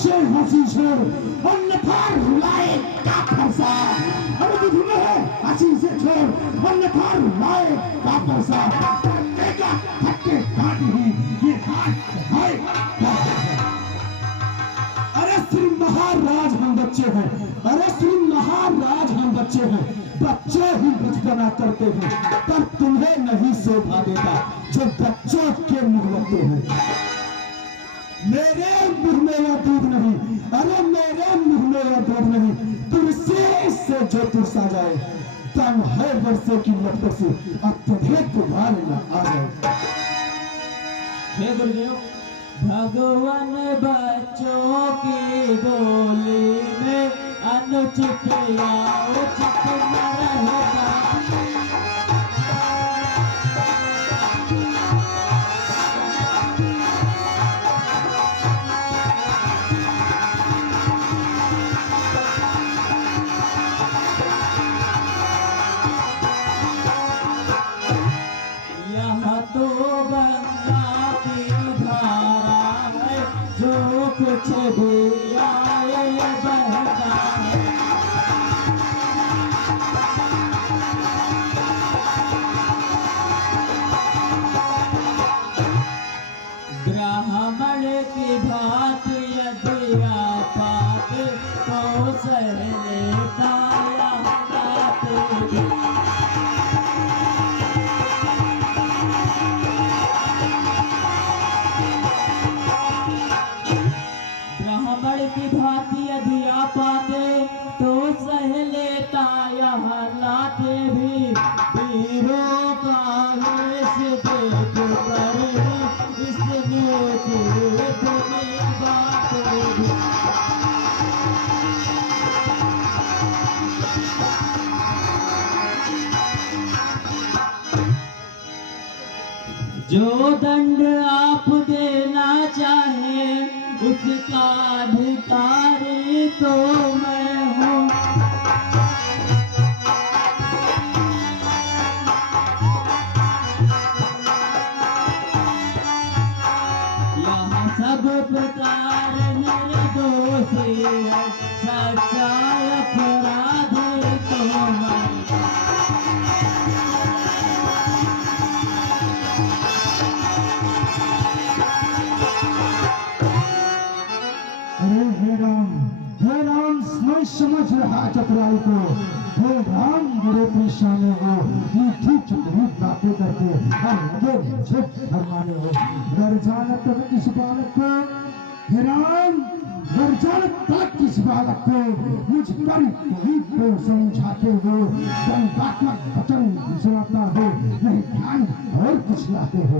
से हंसी छोड़ अन्यथा रुलाए का फरसा। अरे बुझने है हंसी से छोड़ अन्यथा रुलाए का फरसा। क्या थके काट ही ये हाथ है। अरे श्री महाराज हम बच्चे हैं, अरे श्री महाराज हम बच्चे हैं। बच्चे ही बचपना करते हैं पर तुम्हें नहीं शोभा देता जो बच्चों के मुंह लगते हैं। मेरे मुंह में यह दूध नहीं, अरे मेरे मुंह में यह दूध नहीं, तुलसी से जो तुरसा जाए तम है वर्षे की लपट से अत्यधिक तुम्हारे न आ जाए। हे गुरुदेव, भगवान बच्चों की बोली में अनुचित या उचित न रहेगा। यहाँ तो गंगा की धारा है, जो कुछ भी आए बहता है। ब्राह्मण की भांति यदि आपात तो सह लेता ब्राह्मण की भांति यदि आपाते तो सह लेता यहाँ लाते भी। वीरों का वेश देख कर इसने की बात भी। जो दंड आप देना चाहे उसका अधिकारी तो मैं हूँ। यहाँ सब प्रकार निर्दोषी है, सच्चा अपराधी तो मैं। हे राम मैं समझ रहा चतुराई को। हे राम बड़े परेशान हो, मीठी चतुरी बातें करके लगे मुझे फरमाने हो। घर जानत किस बालक को, हे राम घर जानत किस बालक को मुझ पर कोई को समझाते हो। दंडात्मक वचन सुनाता हो, नहीं ध्यान और कुछ लाते हो।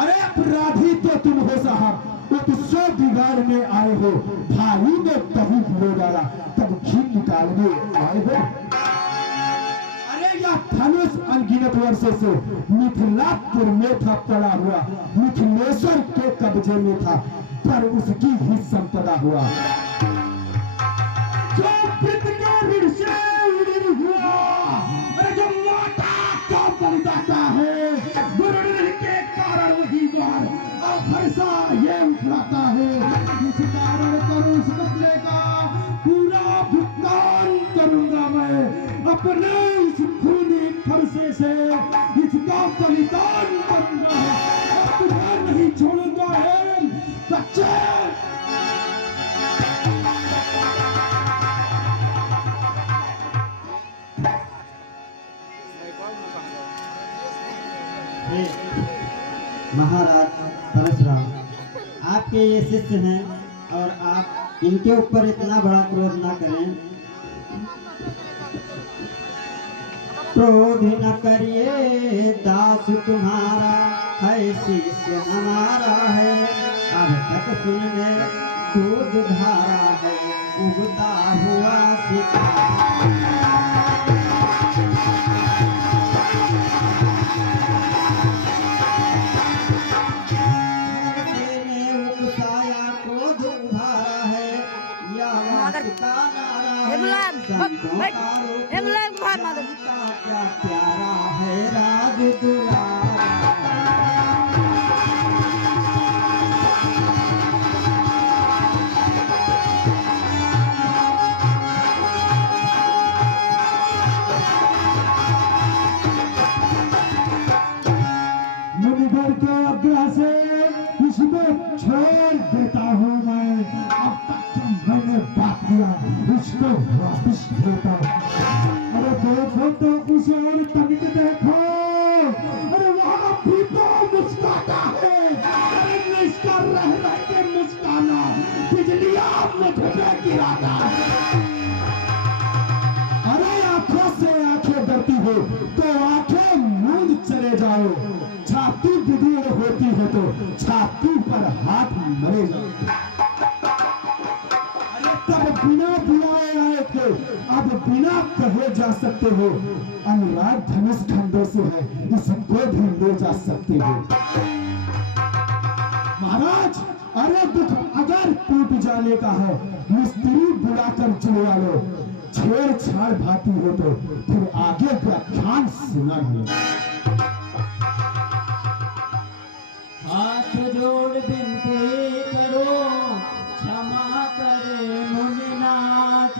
अरे अपराधी तो तुम हो साहब, उत्सव बिगाड़ने आए हो। भाई ने दही गिरो डाला तब घी निकालने आए हो। अरे यह धनुष अनगिनत वर्षों से मिथिलापुर में था पड़ा हुआ, मिथिलेश्वर के कब्जे में था पर उसकी ही संपदा हुआ। जो पिता के ऋण से ऋण हुआ, अरे जो माता का बलिदाता है, गुरु ऋण के कारण वही द्वार भरसा ये उठलाता है। इस कारण करूं इस बदले का पूरा भुगतान करूंगा मैं अपने इस खूनी फरसे से, इसका बलिदान करूंगा। अब तुम्हें नहीं छोड़ूंगा है बच्चे। महाराज परशुराम, आपके ये शिष्य हैं और आप इनके ऊपर इतना बड़ा क्रोध ना करें। क्रोध न करिए दास तुम्हारा है, शिष्य हमारा है। अब तक सुन ले दूध धारा है, उगता हुआ सितारा। प्यारा है राज दुलारा। ईश्वर के आज्ञा से इसको छोड़ देता हूँ मैं। अब तक जो मैंने बात किया उसको वापिस देता हूँ। अरे देखो तो उस और तनिक देखो, अरे वहाँ भी तो मुस्काता है। अरे इसका रह रह के मुस्काना बिजलियां मुझ पे गिराता है। अरे आंखों से आंखें डरती हो तो आंखें मूंद चले जाओ। छाती बिगड़ होती है तो छाती पर हाथ मरे जाओ। अरे तब बिना बुलाए आए थे, अब बिना कहे जा सकते हो। अनुराग धनुष खंडों से है, इसको भी ले जा सकते हो। महाराज, अरे दुख अगर टूट जाने का है, मिस्त्री बुलाकर जुड़वा लो। छेड़छाड़ भाती हो तो फिर आगे व्याख्यान सुना लो। हाथ जोड़ विनती करो, क्षमा करे मुनिनाथ।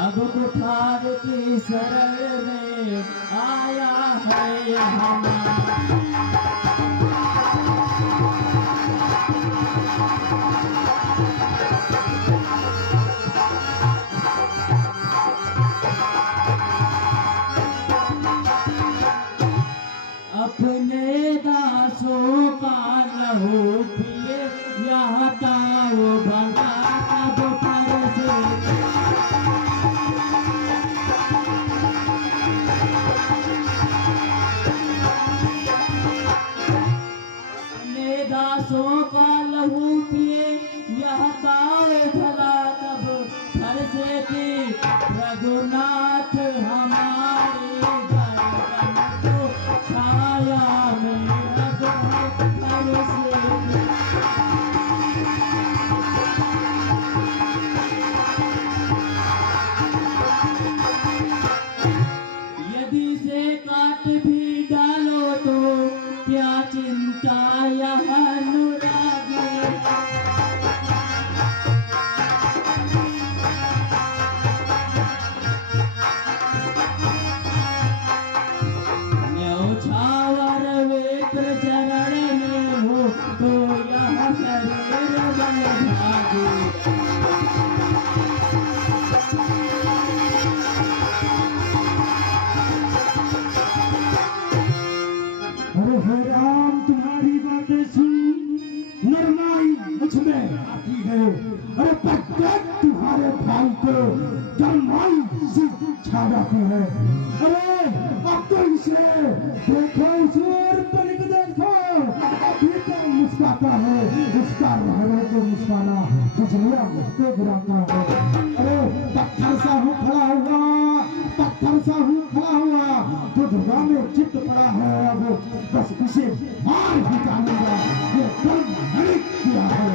अब कुठार की शरण में आया है यहाँ। अपने दासों का लहू पिए, यहाँ ताऊ बना तब पर से। अपने दासों का लहू पिए, यह ताऊ भला तब पर से की। रघुनाथ हमारे छाया में यदि से काट भी डालो तो क्या चिंता यह अनुराग। न्यौछावर विप्र चरण में हो तो यह शरीर बन भागे। अरे हे राम, तुम्हारी बातें सुन नरमाई मुझ में आती है। अरे प्रत्येक तुम्हारे भाई को गरमाई सी छा जाती है। अरे अब तो इसे देखो, ईश्वर तनिक देखो, अभी तो मुस्काता है। उसका रहने को मुस्काना बिजलियां मुझ पे गिराता है। अरे पत्थर सा हूँ खड़ा हुआ, पत्थर सा हूँ खड़ा हुआ, तो धुआ में चित्त पड़ा है। अब बस इसे मार ही डालूंगा, ये कर्म मैंने किया है।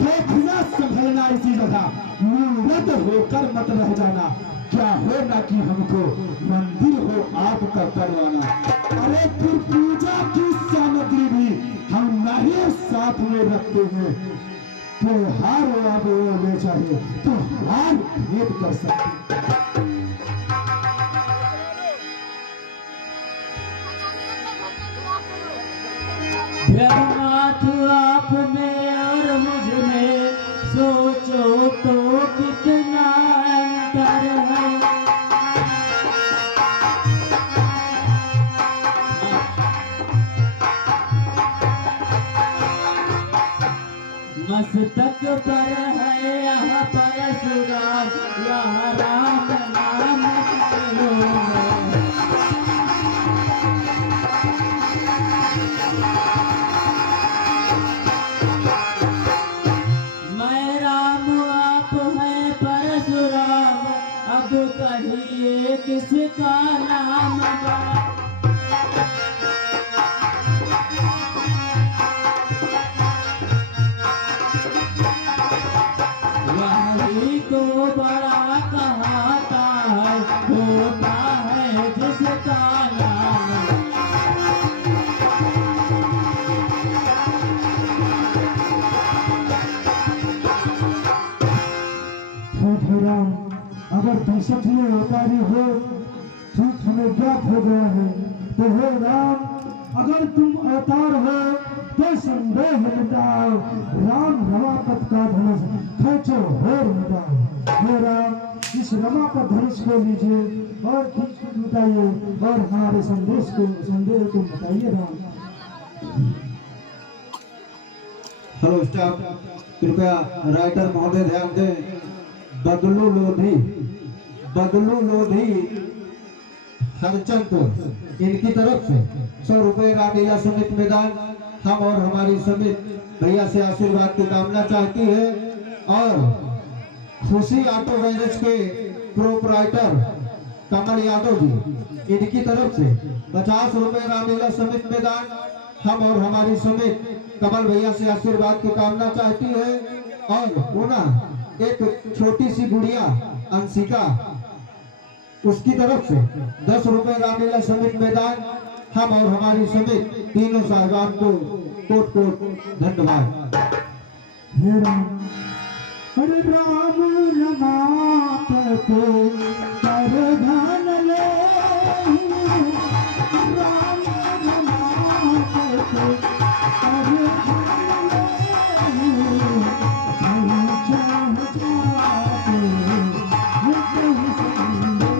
देखना संभलना इसी जगह, मूर्त होकर मत रह जाना। क्या हो ना कि हमको मंदिर हो आपका करवाना। अरे फिर पूजा की सामग्री भी हम नहीं साथ में रखते हैं। त्योहार अब ले चाहिए तो हार भेंट कर सकते। रघुनाथ आप में और मुझ में सोचो तो कितना अंतर है। मस्तक पर है यह परशुराम, यह राम नाम लो। मैं राम आप है परशुराम, अब कहिए किसका नाम बड़ा। वही तो बड़ा कहता है, होता है जिसका नाम। ठीक है राम, अगर दहशत में होता भी हो, ठीक हमें अज्ञात हो गया है। तो हे राम, अगर तुम अवतार हो तो संदेह मिटाओ, राम रमापत का धनुष खींचो और मिटाओ। हे राम, इस रमापत धनुष को लीजिए और खींच कर मिटाइए और हमारे संदेह को मिटाइए राम। हेलो स्टाफ, कृपया राइटर महोदय ध्यान दें। बदलू लोधी हरचंदपुर, इनकी तरफ से 100 रुपए रामलीला समिति मैदान हम और हमारी समिति भैया से आशीर्वाद की कामना चाहती है। और खुशी ऑटो गैरेज के प्रोपराइटर कमल यादव जी, इनकी तरफ से 50 रुपए रामलीला समिति मैदान हम और हमारी समिति कमल भैया से आशीर्वाद की कामना चाहती है। और पुनः एक छोटी सी गुड़िया अंशिका, उसकी तरफ से 10 रुपए रामलीला समिति मैदान हम और हमारी समिति तीनों साहिबान को कोट कोट धन्यवाद। हे राम, अरे राम रमापत कर धन ले, राम रमापत कर धन ले, चाह जाते वो कहीं संदेह।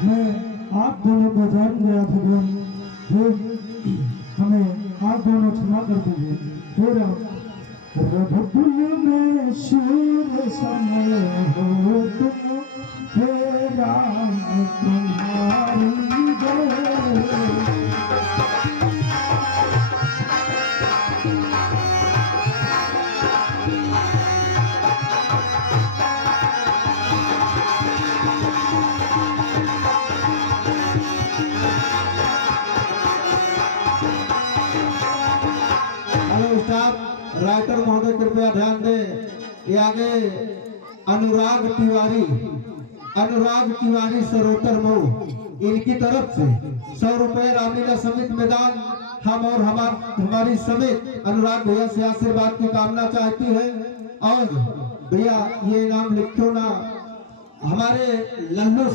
मैं आप दोनों को जान गया भगवान, हमें आप दोनों क्षमा कर दीजिए। रघुकुल में शूर समय हो तुम, हे राम तुम्हारी जय। हेलो स्टाफ, राइटर महोदय कृपया ध्यान दें। ये आगे अनुराग तिवारी सरोतर मऊ, इनकी तरफ से 100 रुपए रामलीला समिति मैदान हम और हमारी समिति अनुराग भैया से आशीर्वाद की कामना चाहती है। और भैया ये नाम लिखो ना, हमारे लल्लू